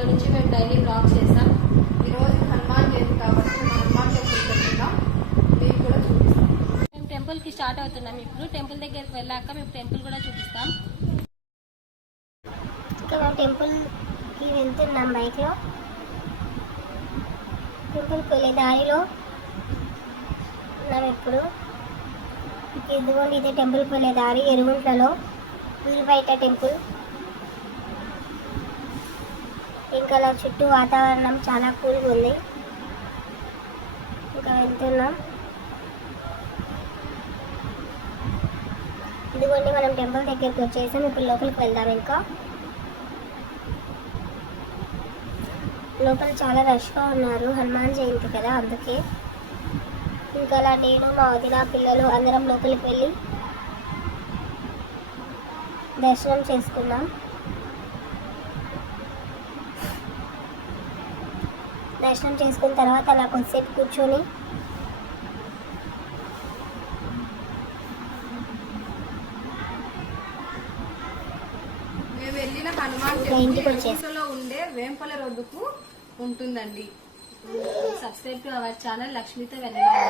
ఇక్కడ నుంచి మేము డైలీ బ్లాగ్స్ చేస్తాం. ఈరోజు హనుమాన్ జయంతి కాబట్టి హనుమాన్ టెంపుల్కి వెళ్తున్నాం, మీకు కూడా చూపిస్తాం. మేము టెంపుల్కి స్టార్ట్ అవుతున్నాం. ఇప్పుడు టెంపుల్ దగ్గరికి వెళ్ళాక మేము టెంపుల్ కూడా చూపిస్తాం. ఇక్కడ టెంపుల్కి వెళ్తున్నాం బైక్లో. టెంపుల్కి వెళ్ళే దారిలో ఉన్నాం. ఇప్పుడు ఇదిగోండి, ఇదే టెంపుల్కి వెళ్ళే దారి. ఎరుగుంట్లలో బయట టెంపుల్. ఇంకా అలా చుట్టూ వాతావరణం చాలా కూల్గా ఉంది. ఇంకా వెళ్తున్నాం. ఇదిగోండి, మనం టెంపుల్ దగ్గరికి వచ్చేసాం. ఇప్పుడు లోపలికి వెళ్దాం. ఇంకా లోపల చాలా రష్గా ఉన్నారు, హనుమాన్ జయంతి కదా అందుకే. ఇంకా అలా నేను, మా వదిన, పిల్లలు అందరం లోపలికి వెళ్ళి దర్శనం చేసుకున్నాం. దర్శనం చేసుకున్న తర్వాత అలా కొద్దిసేపు కూర్చొని మేము వెళ్ళిన హనుమాన్ టెంపుల్ ఉండే వేంపల రోడ్డుకు ఉంటుందండి. సబ్స్క్రైబ్ టు అవర్ ఛానల్ లక్ష్మితో వెళ్ళాలి.